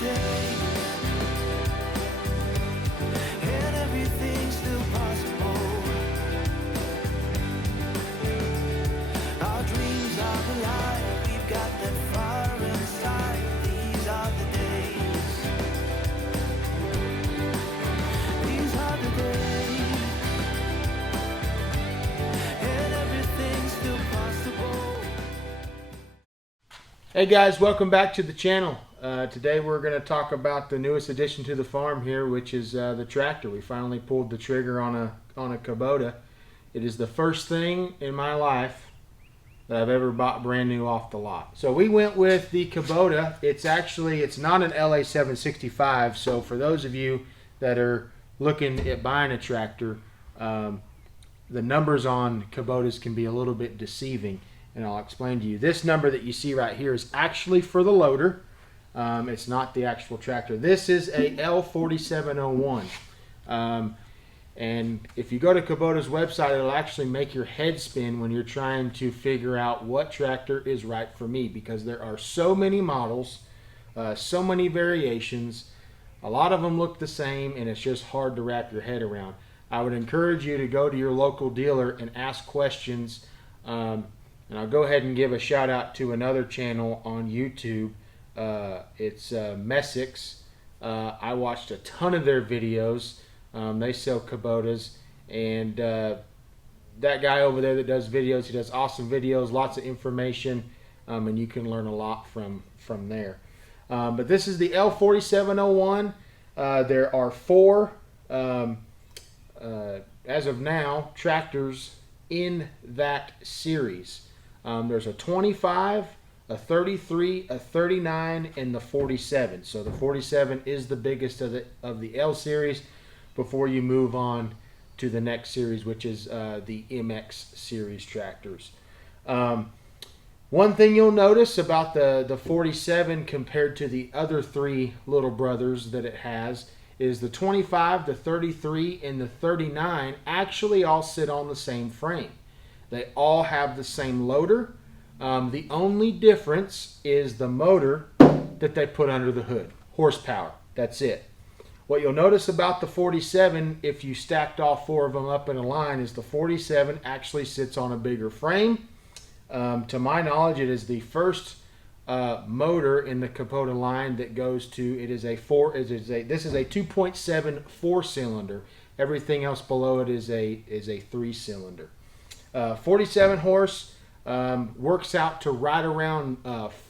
day, and everything's still possible. Our dreams are alive, we've got that fire inside. These are the days, these are the days, and everything's still possible. Hey guys, welcome back to the channel. Today we're going to talk about the newest addition to the farm here, which is the tractor. We finally pulled the trigger on a Kubota. It is the first thing in my life that I've ever bought brand new off the lot. So we went with the Kubota. It's not an LA765, so for those of you that are looking at buying a tractor, the numbers on Kubotas can be a little bit deceiving. And I'll explain to you. This number that you see right here is actually for the loader. It's not the actual tractor. This is a L4701. And if you go to Kubota's website, it'll actually make your head spin when you're trying to figure out what tractor is right for me, because there are so many models, so many variations. A lot of them look the same, and it's just hard to wrap your head around. I would encourage you to go to your local dealer and ask questions. And I'll go ahead and give a shout out to another channel on YouTube. It's Messick's. I watched a ton of their videos. They sell Kubotas, and that guy over there that does videos, he does awesome videos, lots of information, and you can learn a lot from there. But this is the L4701. There are 4, as of now, tractors in that series. There's a 25, a 33, a 39, and the 47. So the 47 is the biggest of the L series before you move on to the next series, which is the MX series tractors. One thing you'll notice about the 47 compared to the other 3 little brothers that it has is the 25, the 33, and the 39 actually all sit on the same frame. They all have the same loader. The only difference is the motor that they put under the hood. Horsepower. That's it. What you'll notice about the 47, if you stacked all 4 of them up in a line, is the 47 actually sits on a bigger frame. To my knowledge, it is the first motor in the Kubota line that goes to, this is a 2.7 4-cylinder. Everything else below it is a 3-cylinder. 47 horse, works out to right around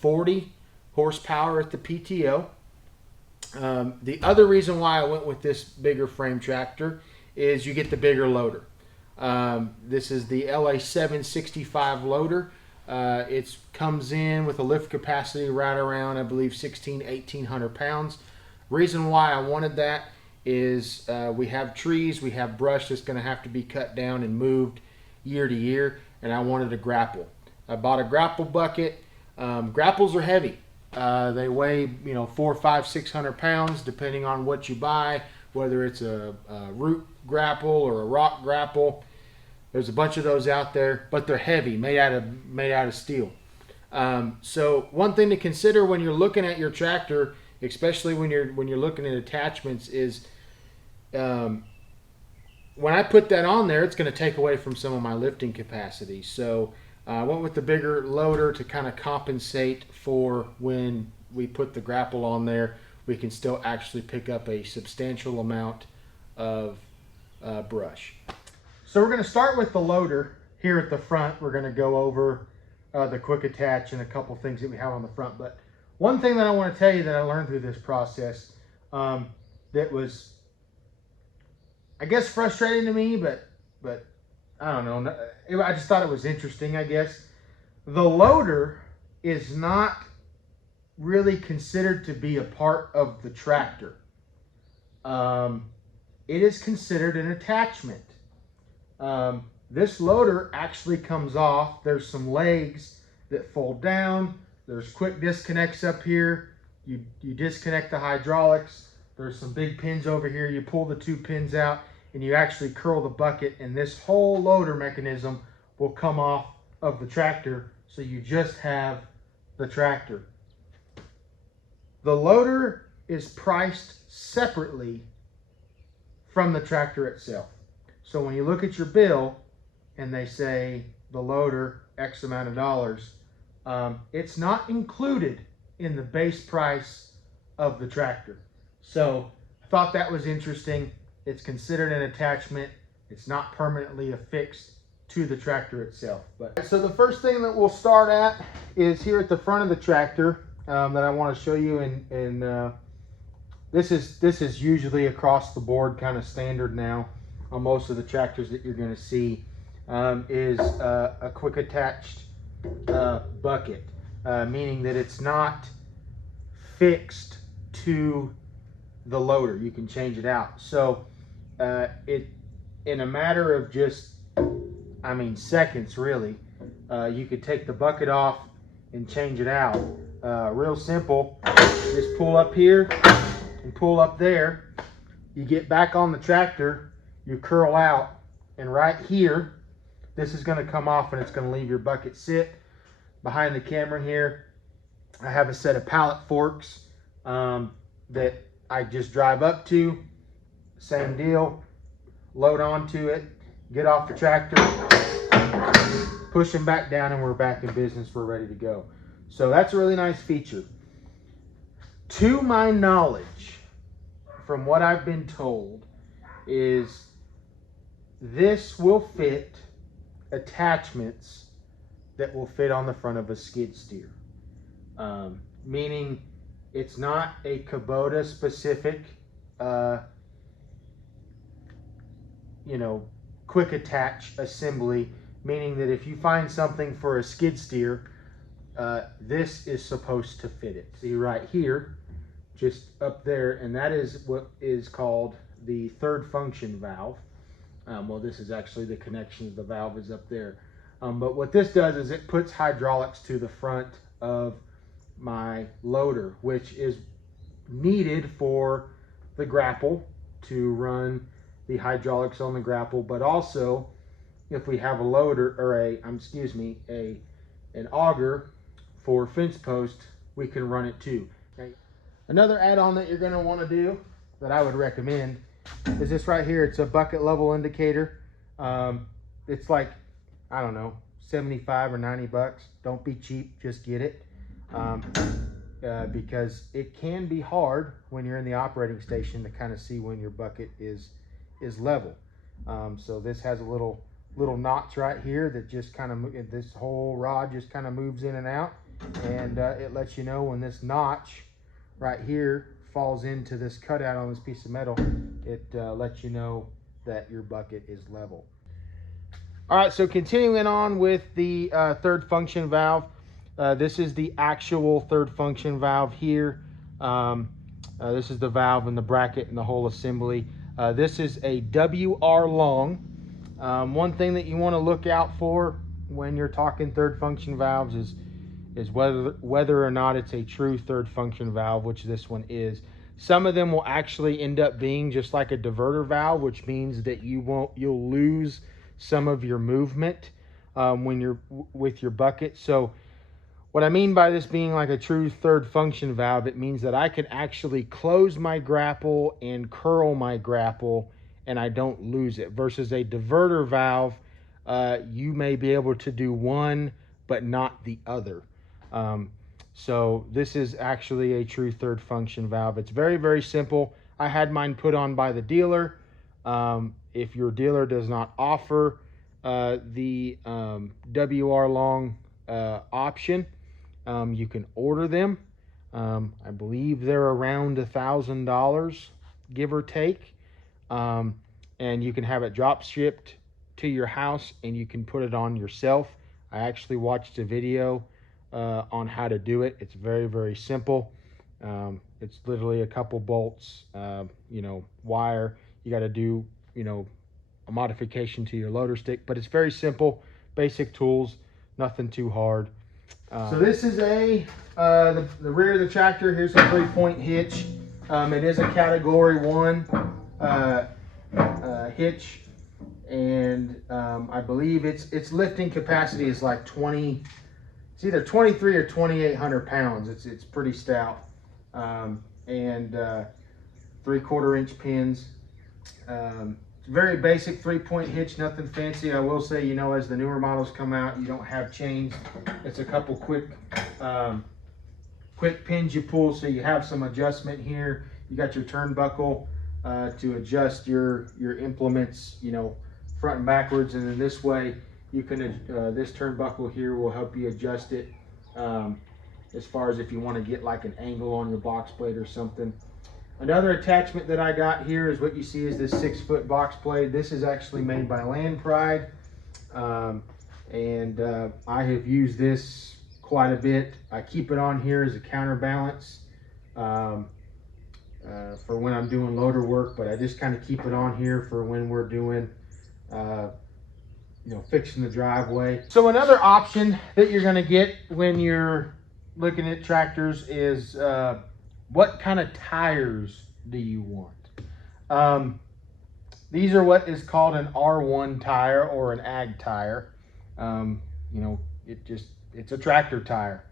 40 horsepower at the PTO. The other reason why I went with this bigger frame tractor is you get the bigger loader. This is the LA765 loader. It comes in with a lift capacity right around, I believe, 1,800 pounds. Reason why I wanted that is we have trees, we have brush that's going to have to be cut down and moved year to year, and I wanted a grapple. I bought a grapple bucket. Grapples are heavy. They weigh 400, 500, 600 pounds depending on what you buy, whether it's a root grapple or a rock grapple. There's a bunch of those out there, but they're heavy, made out of steel. So one thing to consider when you're looking at your tractor, especially when you're looking at attachments, is when I put that on there, it's going to take away from some of my lifting capacity. So I went with the bigger loader to kind of compensate for when we put the grapple on there. We can still actually pick up a substantial amount of brush. So we're going to start with the loader here at the front. We're going to go over the quick attach and a couple things that we have on the front. But one thing that I want to tell you that I learned through this process that was, I guess, frustrating to me, but I don't know. I just thought it was interesting, I guess. The loader is not really considered to be a part of the tractor. It is considered an attachment. This loader actually comes off. There's some legs that fold down. There's quick disconnects up here. You disconnect the hydraulics. There's some big pins over here. You pull the 2 pins out and you actually curl the bucket, and this whole loader mechanism will come off of the tractor, so you just have the tractor. The loader is priced separately from the tractor itself. So when you look at your bill and they say the loader X amount of dollars, it's not included in the base price of the tractor. So I thought that was interesting. It's considered an attachment. It's not permanently affixed to the tractor itself. But so the first thing that we'll start at is here at the front of the tractor that I want to show you, and this is usually across the board kind of standard now on most of the tractors that you're going to see, is a quick attached bucket, meaning that it's not fixed to the loader. You can change it out. So it, in a matter of just, I mean, seconds really, you could take the bucket off and change it out. Real simple. Just pull up here and pull up there. You get back on the tractor, you curl out, and right here, this is going to come off and it's going to leave your bucket sit. Behind the camera here, I have a set of Pallet Forks that I just drive up to. Same deal. Load onto it, get off the tractor, push them back down, and we're back in business. We're ready to go. So that's a really nice feature. To my knowledge, from what I've been told, is this will fit attachments that will fit on the front of a skid steer. Meaning it's not a Kubota specific quick attach assembly, meaning that if you find something for a skid steer, this is supposed to fit it. See right here, just up there, and that is what is called the third function valve. Well, this is actually the connection of the valve is up there. But what this does is it puts hydraulics to the front of my loader, which is needed for the grapple to run the hydraulics on the grapple, but also if we have a loader or an auger for fence post, we can run it too. Okay. Another add-on that you're going to want to do that I would recommend is this right here. It's a bucket level indicator. It's like, I don't know, 75 or 90 bucks. Don't be cheap, just get it. Because it can be hard when you're in the operating station to kind of see when your bucket is level. So this has a little notch right here that just kind of, this whole rod just kind of moves in and out, and it lets you know when this notch right here falls into this cutout on this piece of metal. It lets you know that your bucket is level. All right, so continuing on with the third function valve. This is the actual third function valve here. This is the valve and the bracket and the whole assembly. This is a WR long. One thing that you want to look out for when you're talking third function valves is whether or not it's a true third function valve, which this one is. Some of them will actually end up being just like a diverter valve, which means that you'll lose some of your movement when you're with your bucket. So what I mean by this being like a true third function valve, it means that I can actually close my grapple and curl my grapple and I don't lose it. Versus a diverter valve, you may be able to do one but not the other. So this is actually a true third function valve. It's very, very simple. I had mine put on by the dealer. If your dealer does not offer the WR long option, you can order them. I believe they're around $1,000, give or take. And you can have it drop shipped to your house and you can put it on yourself. I actually watched a video on how to do it. It's very, very simple. It's literally a couple bolts, wire. You got to do, a modification to your loader stick, but it's very simple, basic tools, nothing too hard. So this is the rear of the tractor. Here's a 3-point hitch. It is a category 1 hitch, and I believe its lifting capacity is like 20. It's either 23 or 2,800 pounds. It's pretty stout. and 3/4 inch pins. Very basic 3-point hitch, nothing fancy. I will say, you know, as the newer models come out, you don't have chains. It's a couple quick pins you pull, so you have some adjustment here. You got your turnbuckle to adjust your implements, you know, front and backwards, and then this way you can this turnbuckle here will help you adjust it as far as if you want to get like an angle on your box plate or something. Another attachment that I got here is what you see is this 6-foot box plate. This is actually made by Land Pride, and I have used this quite a bit. I keep it on here as a counterbalance for when I'm doing loader work, but I just kind of keep it on here for when we're doing you know, fixing the driveway. So another option that you're going to get when you're looking at tractors is what kind of tires do you want? These are what is called an R1 tire or an ag tire. You know, it's a tractor tire.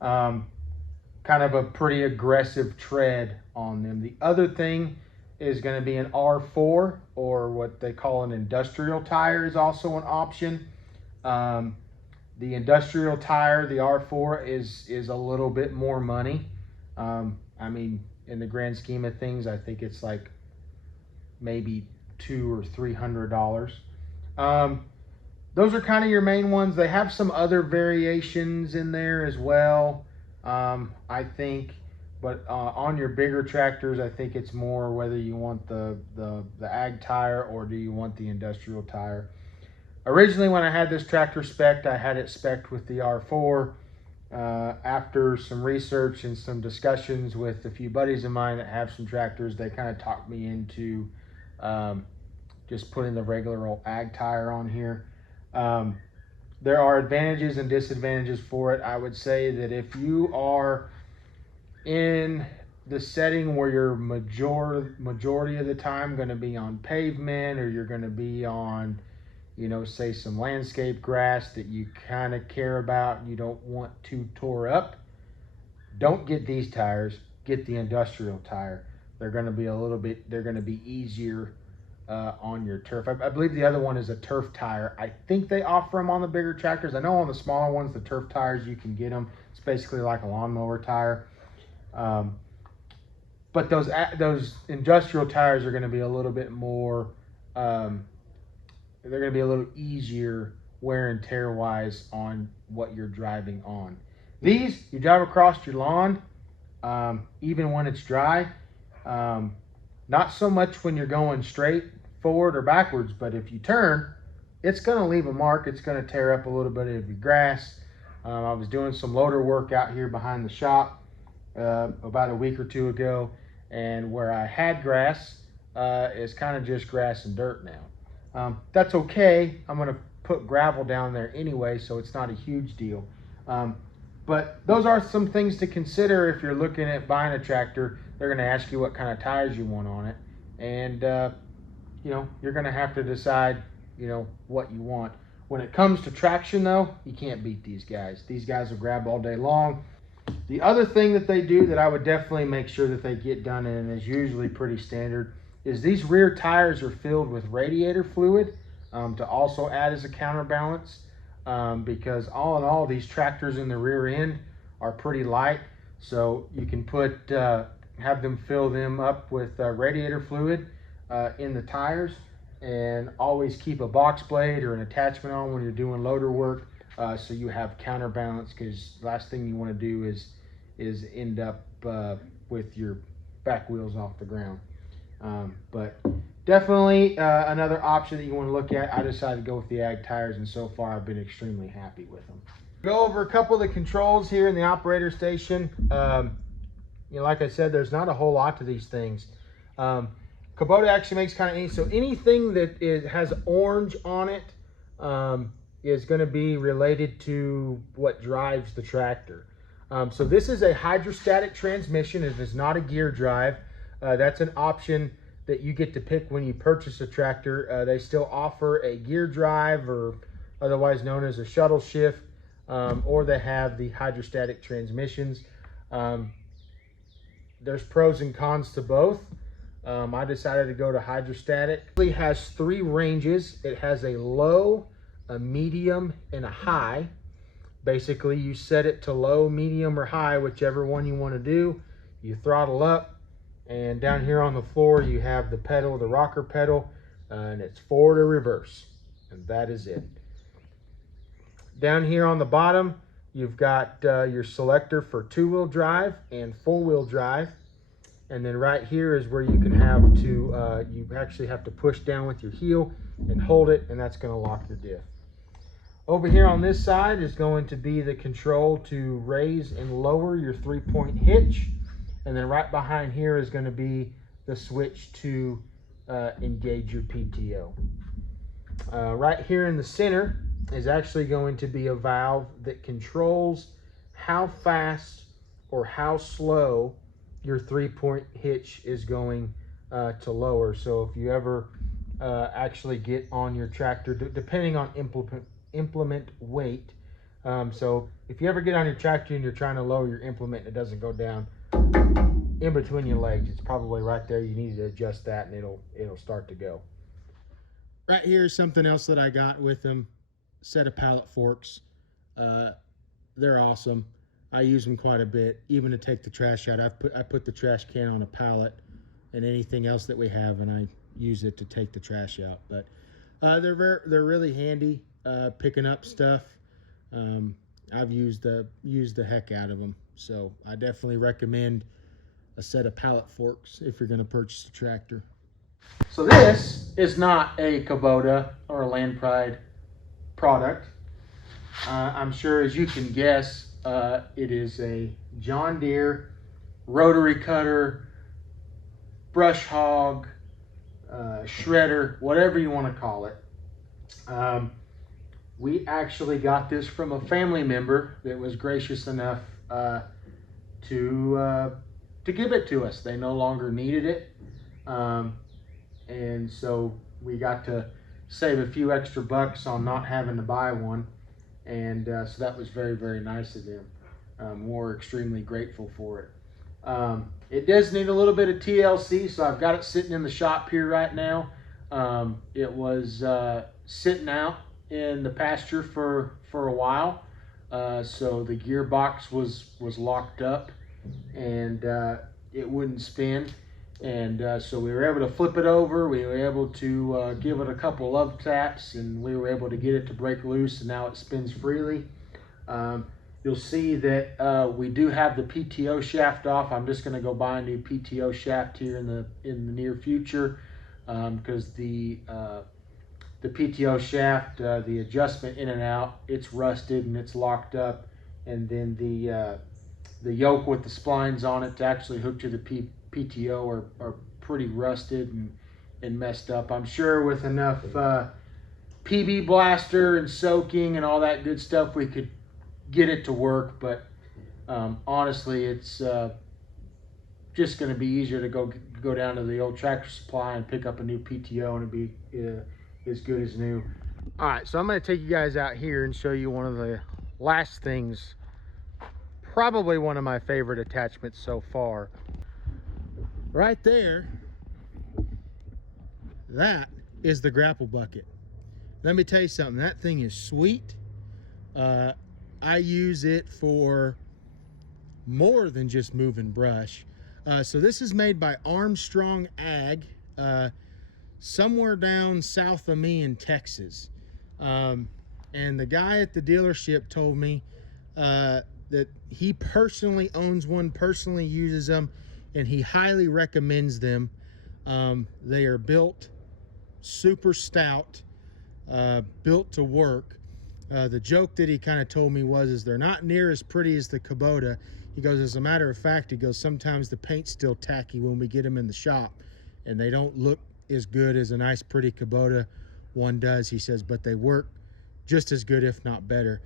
Kind of a pretty aggressive tread on them. The other thing is going to be an R4, or what they call an industrial tire is also an option. The industrial tire, the R4, is a little bit more money. I mean, in the grand scheme of things, I think it's like maybe $200 or $300. Those are kind of your main ones. They have some other variations in there as well, I think. But on your bigger tractors, I think it's more whether you want the ag tire or do you want the industrial tire. Originally, when I had this tractor spec'd, I had it spec'd with the R4. After some research and some discussions with a few buddies of mine that have some tractors, they kind of talked me into just putting the regular old ag tire on here. There are advantages and disadvantages for it. I would say that if you are in the setting where you're majority of the time going to be on pavement, or you're going to be on, you know, say some landscape grass that you kind of care about and you don't want too tore up, don't get these tires. Get the industrial tire. They're going to be they're going to be easier on your turf. I believe the other one is a turf tire. I think they offer them on the bigger tractors. I know on the smaller ones, the turf tires, you can get them. It's basically like a lawnmower tire. But those industrial tires are going to be a little bit more, they're going to be a little easier wear and tear wise on what you're driving on. These, you drive across your lawn, even when it's dry. Not so much when you're going straight forward or backwards, but if you turn, it's going to leave a mark. It's going to tear up a little bit of your grass. I was doing some loader work out here behind the shop about a week or two ago, and where I had grass is kind of just grass and dirt now. That's okay. I'm going to put gravel down there anyway, so it's not a huge deal. But those are some things to consider if you're looking at buying a tractor. They're going to ask you what kind of tires you want on it, and you know, you're going to have to decide, you know, what you want. When it comes to traction, though, you can't beat these guys. These guys will grab all day long. The other thing that they do that I would definitely make sure that they get done, and is usually pretty standard, is these rear tires are filled with radiator fluid to also add as a counterbalance, because all in all, these tractors in the rear end are pretty light, so you can have them fill them up with radiator fluid in the tires, and always keep a box blade or an attachment on when you're doing loader work, so you have counterbalance, because last thing you want to do is end up with your back wheels off the ground. But definitely another option that you want to look at. I decided to go with the ag tires, and so far I've been extremely happy with them. Go over a couple of the controls here in the operator station. You know, like I said, there's not a whole lot to these things. Kubota actually makes kind of neat. So anything that has orange on it is going to be related to what drives the tractor. So this is a hydrostatic transmission. It is not a gear drive. That's an option that you get to pick when you purchase a tractor. They still offer a gear drive, or otherwise known as a shuttle shift, or they have the hydrostatic transmissions. there's pros and cons to both. I decided to go to Hydrostatic. It has 3 ranges. It has a low, a medium, and a high. Basically, you set it to low, medium, or high, whichever one you want to do. You throttle up, and down here on the floor, you have the pedal, the rocker pedal, and it's forward or reverse, and that is it. Down here on the bottom, you've got your selector for 2-wheel drive and 4-wheel drive. And then right here is where you can have to, you actually have to push down with your heel and hold it, and that's going to lock your diff. Over here on this side is going to be the control to raise and lower your 3-point hitch. And then right behind here is going to be the switch to engage your PTO. Right here in the center is actually going to be a valve that controls how fast or how slow your 3-point hitch is going to lower. So if you ever actually get on your tractor, depending on implement weight, so if you ever get on your tractor and you're trying to lower your implement and it doesn't go down in between your legs, it's probably right there. You need to adjust that and it'll start to go. Right here is something else that I got with them. Set of Pallet Forks. They're awesome. I use them quite a bit, even to take the trash out. I put the trash can on a pallet and anything else that we have, and I use it to take the trash out. But they're really handy picking up stuff. I've used the heck out of them, so I definitely recommend a set of Pallet Forks if you're going to purchase a tractor. So this is not a Kubota or a Land Pride product. I'm sure, as you can guess, it is a John Deere rotary cutter, brush hog, shredder, whatever you want to call it. We actually got this from a family member that was gracious enough to give it to us. They no longer needed it, and so we got to save a few extra bucks on not having to buy one, and so that was very, very nice of them. We're extremely grateful for it. It does need a little bit of TLC, so I've got it sitting in the shop here right now. It was sitting out in the pasture for a while, so the gearbox was locked up and it wouldn't spin, and so we were able to flip it over. We were able to give it a couple love taps, and we were able to get it to break loose, and now it spins freely. You'll see that we do have the PTO shaft off. I'm just going to go buy a new PTO shaft here in the near future, because the PTO shaft, the adjustment in and out, it's rusted and it's locked up, and then the yoke with the splines on it to actually hook to the PTO are pretty rusted and messed up. I'm sure with enough PB blaster and soaking and all that good stuff, we could get it to work, but honestly, it's just going to be easier to go down to the old Tractor Supply and pick up a new PTO, and it'd be as good as new. All right, so I'm going to take you guys out here and show you one of the last things, probably one of my favorite attachments so far. Right there, that is the Grapple Bucket. Let me tell you something, that thing is sweet. I use it for more than just moving brush. So this is made by Armstrong Ag, somewhere down south of me in Texas. And the guy at the dealership told me that he personally owns one, personally uses them, and he highly recommends them. They are built super stout, built to work. The joke that he kind of told me is they're not near as pretty as the Kubota. He goes, as a matter of fact, he goes, sometimes the paint's still tacky when we get them in the shop, and they don't look as good as a nice pretty Kubota one does. He says, but they work just as good, if not better.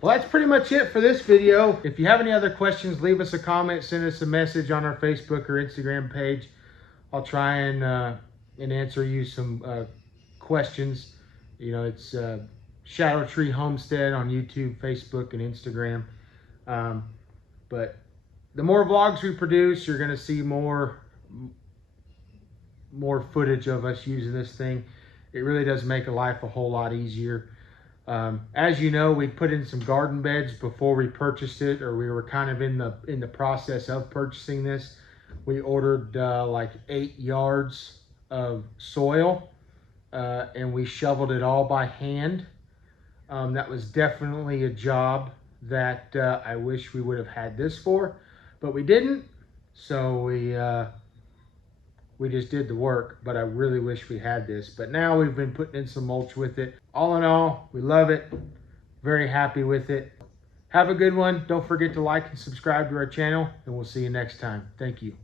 Well, that's pretty much it for this video. If you have any other questions, leave us a comment, send us a message on our Facebook or Instagram page. I'll try and answer you some questions. You know, it's Shadow Tree Homestead on YouTube, Facebook, and Instagram. But the more vlogs we produce, you're going to see more footage of us using this thing. It really does make life a whole lot easier. As you know, we put in some garden beds before we purchased it, or we were kind of in the process of purchasing this. We ordered like 8 yards of soil, and we shoveled it all by hand. That was definitely a job that I wish we would have had this for, but we didn't. So we just did the work, but I really wish we had this. But now we've been putting in some mulch with it. All in all, we love it. Very happy with it. Have a good one. Don't forget to like and subscribe to our channel, and we'll see you next time. Thank you.